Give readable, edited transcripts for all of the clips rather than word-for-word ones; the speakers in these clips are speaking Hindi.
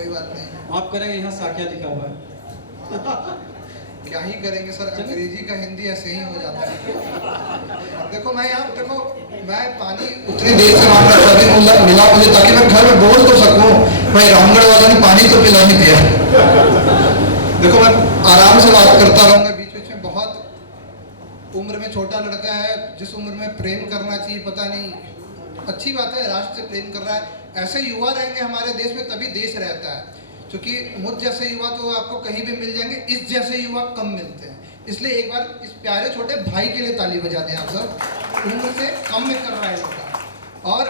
कोई बात नहीं। माफ करेंगे, यहाँ साक्या लिखा हुआ है। क्या ही करेंगे सर, अंग्रेजी का हिंदी ऐसे ही हो जाता है। देखो मैं यहाँ देखो, मैं पानी उतनी देर से मांग रहा था, मिला मुझे ताकि मैं घर में बोल तो सकूं, भाई रामगढ़ वाला ने पानी तो पिला नहीं दिया। देखो मैं आराम से बात करता रहूंगा, बीच बीच में बहुत उम्र में छोटा लड़का है, जिस उम्र में प्रेम करना चाहिए पता नहीं, अच्छी बात है राष्ट्र से प्रेम कर रहा है। ऐसे युवा रहेंगे हमारे देश में तभी देश रहता है, क्योंकि मुझ जैसे युवा तो आपको कहीं भी मिल जाएंगे, इस जैसे युवा कम मिलते हैं। इसलिए एक बार इस प्यारे छोटे भाई के लिए ताली बजा दें आप सब, उम्र से कम में कर रहा है लड़का। और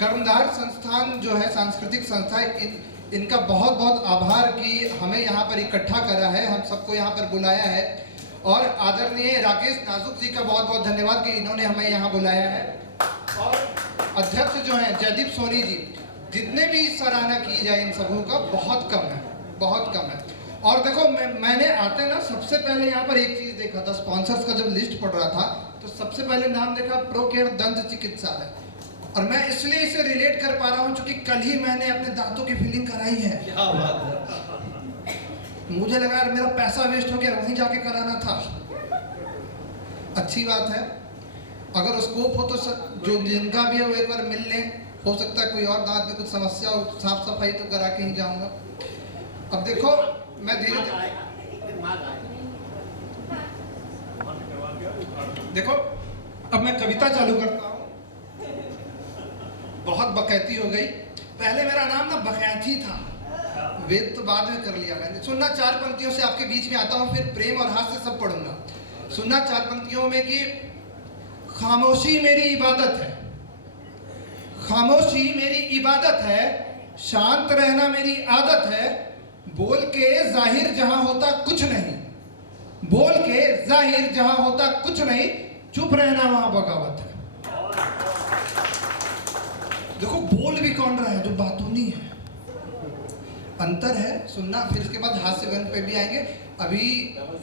कर्मधार संस्थान जो है, सांस्कृतिक संस्था, इनका बहुत बहुत आभार कि हमें यहाँ पर इकट्ठा करा है, हम सबको यहाँ पर बुलाया है। और आदरणीय राकेश नाजुक जी का बहुत बहुत धन्यवाद कि इन्होंने हमें यहाँ बुलाया है। और अध्यक्ष जो हैं जयदीप सोनी जी, जितने भी सराहना की जाए इन सबों का बहुत कम है, बहुत कम है। और देखो मैंने आते ना सबसे पहले यहाँ पर एक चीज देखा था, स्पॉन्सर्स का जब लिस्ट पढ़ रहा था तो सबसे पहले नाम देखा प्रोकेयर दंत चिकित्सालय। और मैं इसलिए इसे रिलेट कर पा रहा हूँ क्योंकि कल ही मैंने अपने दांतों की फिलिंग कराई है। क्या बात है। मुझे लगा यार मेरा पैसा वेस्ट हो गया, वहीं जाके कराना था। अच्छी बात है, अगर स्कोप हो तो जो जिनका भी है वो एक बार मिल लें, हो सकता है कोई और दांत में कुछ समस्या हो, साफ सफाई तो करा के ही जाऊंगा। अब देखो मैं धीरे देखो अब मैं कविता चालू करता हूँ। बहुत बकैती हो गई, पहले मेरा नाम ना बकैती था, वेद तो बाद में कर लिया मैंने। सुनना चार पंक्तियों से आपके बीच में आता हूँ, फिर प्रेम और हास्य सब पढ़ूंगा। सुनना चार पंक्तियों में कि खामोशी मेरी इबादत है, खामोशी मेरी इबादत है, शांत रहना मेरी आदत है, बोल के जाहिर जहां होता कुछ नहीं, बोल के जाहिर जहां होता कुछ नहीं, चुप रहना वहां बगावत है। देखो बोल भी कौन रहा है, जो बातूनी है, अंतर है। सुनना, फिर इसके बाद हास्य व्यंग पे भी आएंगे। अभी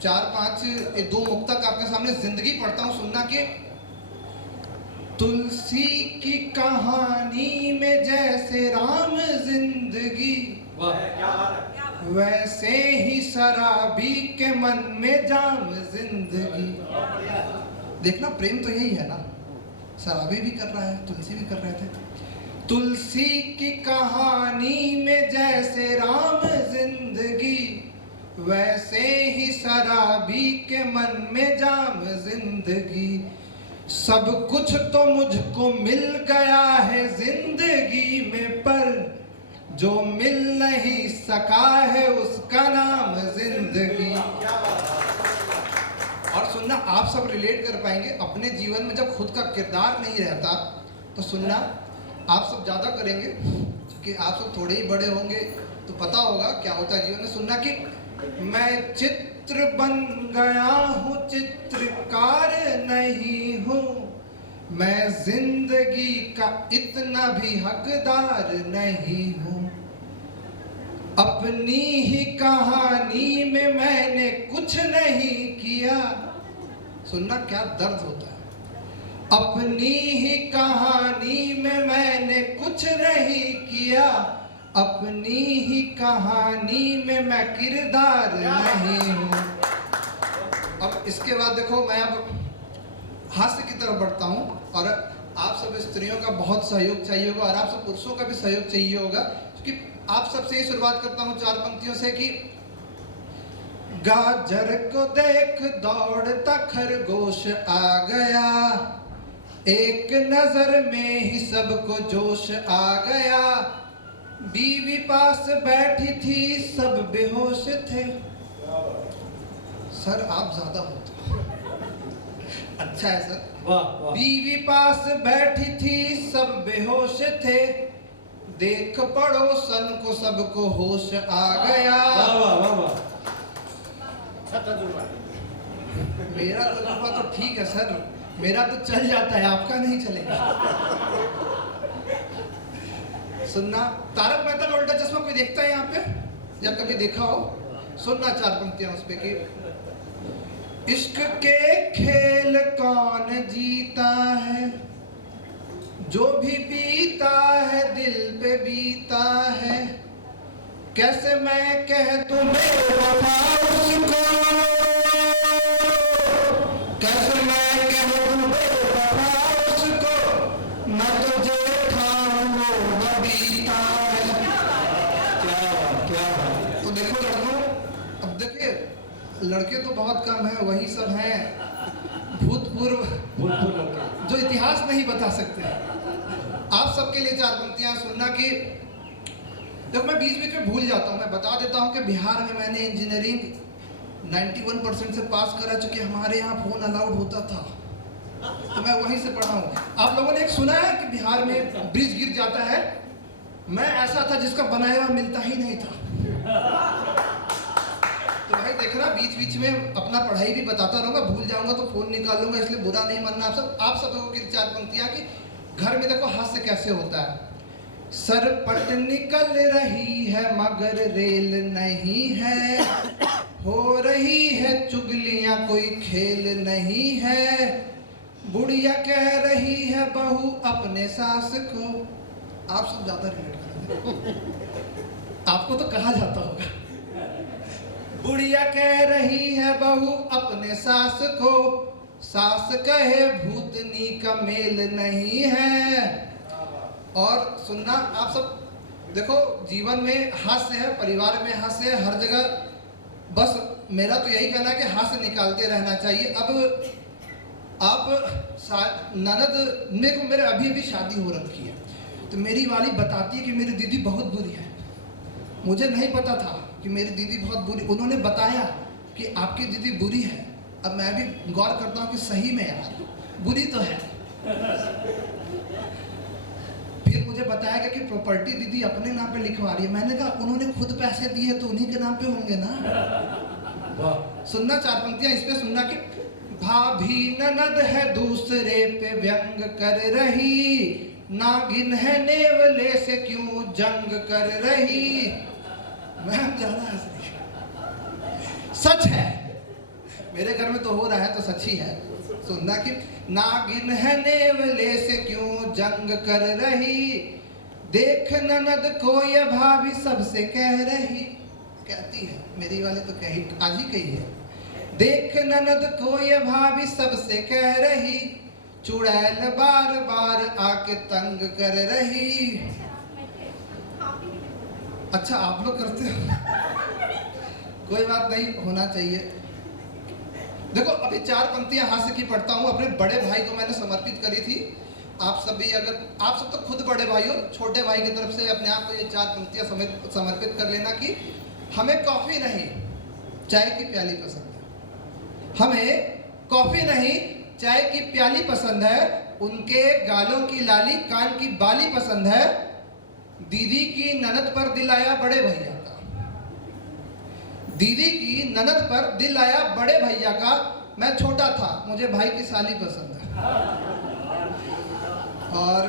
4-5 2 मुक्तक आपके सामने जिंदगी पढ़ता हूं, सुनना कि तुलसी की कहानी में जैसे राम जिंदगी, वैसे ही शराबी के मन में जाम जिंदगी। देखना प्रेम तो यही है ना, शराबी भी कर रहा है, तुलसी भी कर रहे थे। तुलसी की कहानी में जैसे राम जिंदगी, वैसे ही शराबी के मन में जाम जिंदगी। सब कुछ तो मुझको मिल गया है जिंदगी में, पर जो मिल नहीं सका है उसका नाम जिंदगी। और सुनना, आप सब रिलेट कर पाएंगे अपने जीवन में, जब खुद का किरदार नहीं रहता तो सुनना आप सब ज्यादा करेंगे, क्योंकि आप सब थोड़े ही बड़े होंगे तो पता होगा क्या होता है जीवन में। सुनना कि मैं चित्र बन गया हूँ, चित्रकार नहीं हूँ, मैं जिंदगी का इतना भी हकदार नहीं हूँ। अपनी ही कहानी में मैंने कुछ नहीं किया, सुनना क्या दर्द होता है। अपनी ही कहानी में मैंने कुछ नहीं किया, अपनी ही कहानी में मैं किरदार नहीं हूँ। अब इसके बाद देखो मैं अब हास्य की तरफ बढ़ता हूँ, और आप सब स्त्रियों का बहुत सहयोग चाहिए होगा, और आप सब पुरुषों का भी सहयोग चाहिए होगा, क्योंकि आप सबसे ही शुरुआत करता हूँ 4 पंक्तियों से कि गाजर को देख दौड़ता खरगोश आ गया, एक नजर में ही सबको जोश आ गया, बीवी पास बैठी थी सब बेहोश थे। सर आप ज्यादा होते, अच्छा है सर, वाह वाह। बीवी पास बैठी थी सब बेहोश थे, देख पड़ोसन को सबको होश आ गया। वाह वाह वाह वाह। मेरा तजुर्बा तो ठीक है सर, मेरा तो चल जाता है, आपका नहीं चलेगा। सुनना, तारक मेहता का उल्टा चश्मा कोई देखता है यहाँ पे, या कभी देखा हो? सुनना 4 पंक्तियां उस पे कि इश्क के खेल कौन जीता है, जो भी बीता है दिल पे बीता है, कैसे मैं कह दूं बेवफा उसको, कैसे मैं कह दूं बेवफा उसको, मैं तुझे ठाऊं बबीता। क्या बात। तो देखो लड़कों, अब देखिए लड़के तो बहुत कम हैं, वही सब हैं भूतपूर्व लड़के जो इतिहास नहीं बता सकते। आप सबके लिए चार पंक्तियां सुनना कि देखो मैं बीच बीच में भूल जाता हूँ। मैं बता देता हूँ कि बिहार में मैंने इंजीनियरिंग 91% से पास करा, चूंकि हमारे यहाँ फोन अलाउड होता था तो मैं वहीं से पढ़ा हूँ। आप लोगों ने एक सुना है कि बिहार में ब्रिज गिर जाता है? मैं ऐसा था जिसका बनाया हुआ मिलता ही नहीं था। तो भाई देखना बीच बीच में अपना पढ़ाई भी बताता रहूंगा, भूल जाऊंगा तो फोन निकाल लूंगा, इसलिए बुरा नहीं मानना। आप सब लोगों की चार पंक्तियां कि घर में देखो हाथ से कैसे होता है। सरपट निकल रही है मगर रेल नहीं है, हो रही है चुगलियां कोई खेल नहीं है, बुढ़िया कह रही है बहू अपने सास को। आप सब ज्यादा रिलेट करेंगे, आपको तो कहा जाता होगा। बुढ़िया कह रही है बहू अपने सास को, सास कहे भूतनी का मेल नहीं है। और सुनना आप सब देखो, जीवन में हास्य है, परिवार में हास्य है, हर जगह। बस मेरा तो यही कहना है कि हास्य निकालते रहना चाहिए। अब आप ननद मेरे अभी अभी शादी हो रखी है, तो मेरी वाली बताती है कि मेरी दीदी बहुत बुरी है। मुझे नहीं पता था कि मेरी दीदी बहुत बुरी, उन्होंने बताया कि आपकी दीदी बुरी है। अब मैं भी गौर करता हूँ कि सही में यार बुरी तो है। फिर मुझे बताया गया कि प्रॉपर्टी दीदी अपने नाम पे लिखवा रही है। मैंने कहा उन्होंने खुद पैसे दिए तो उन्हीं के नाम पे होंगे ना। सुनना चार पंक्तियां इस पे सुनना कि भाभी ननद है दूसरे पे व्यंग कर रही, नागिन है नेवले से क्यों जंग कर रही। मैं ज्यादा हंस रही, सच है, मेरे घर में तो हो रहा है तो सच ही है। सुनना कि नागिन है नेवले से क्यों जंग कर रही, देख ननद को ये भाभी सबसे कह रही। कहती है मेरी वाले तो कही, आज ही कही है, देख ननद को ये भाभी सबसे कह रही, चुड़ैल बार बार आके तंग कर रही। अच्छा आप लोग करते हो, कोई बात नहीं, होना चाहिए। देखो अभी चार पंक्तियां हास्य की पढ़ता हूँ, अपने बड़े भाई को मैंने समर्पित करी थी। आप सब भी, अगर आप सब तो खुद बड़े भाई हो, छोटे भाई की तरफ से अपने आप को ये चार पंक्तियां समर्पित कर लेना कि हमें कॉफी नहीं चाय की प्याली पसंद है, हमें कॉफी नहीं चाय की प्याली पसंद है, उनके गालों की लाली कान की बाली पसंद है, दीदी की ननद पर दिल आया बड़े भैया का, दीदी की ननद पर दिल आया बड़े भैया का, मैं छोटा था मुझे भाई की साली पसंद है। और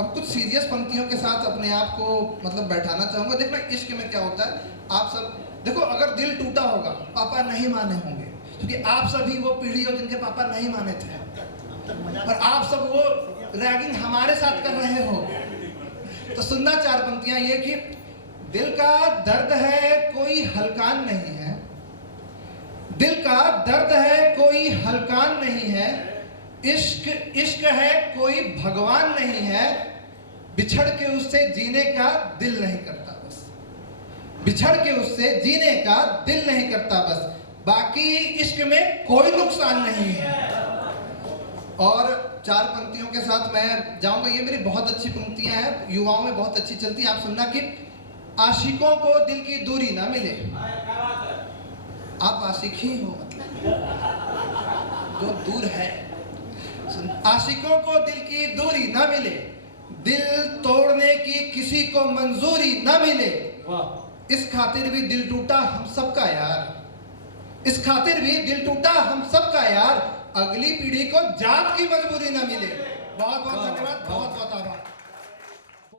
अब कुछ सीरियस पंक्तियों के साथ अपने आप को मतलब बैठाना चाहूंगा। देखना इश्क में क्या होता है, आप सब देखो, अगर दिल टूटा होगा, पापा नहीं माने होंगे, क्योंकि आप सभी वो पीढ़ी हो जिनके पापा नहीं माने थे, और आप सब वो रैगिंग हमारे साथ कर रहे हो। तो सुनना चार पंक्तियां ये कि दिल का दर्द है कोई हलकान नहीं है, दिल का दर्द है कोई हलकान नहीं है, इश्क इश्क है कोई भगवान नहीं है, बिछड़ के उससे जीने का दिल नहीं करता बस, बिछड़ के उससे जीने का दिल नहीं करता बस, बाकी इश्क में कोई नुकसान नहीं है। और चार पंक्तियों के साथ मैं जाऊंगा, ये मेरी बहुत अच्छी पंक्तियां हैं, युवाओं में बहुत अच्छी चलती है। आप सुनना कि आशिकों को दिल की दूरी ना मिले, आप आशिक ही हो मतलब जो दूर है, आशिकों को दिल की दूरी ना मिले, दिल तोड़ने की किसी को मंजूरी ना मिले, इस खातिर भी दिल टूटा हम सबका यार, इस खातिर भी दिल टूटा हम सबका यार, अगली पीढ़ी को जात की मजबूरी ना मिले। बहुत बहुत धन्यवाद, बहुत बहुत आभार।